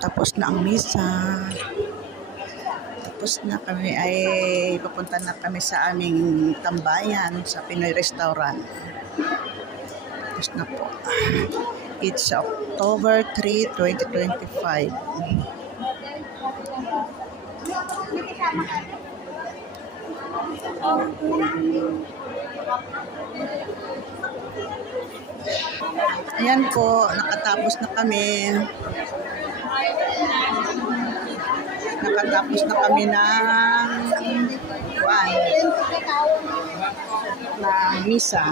tapos na ang misa. Tapos na kami ay papunta na kami sa aming tambayan sa Pinoy Restaurant. Tapos na po. It's October 3, 2025. Ayan po, nakatapos na kami. Nakatapos na kami ng misa.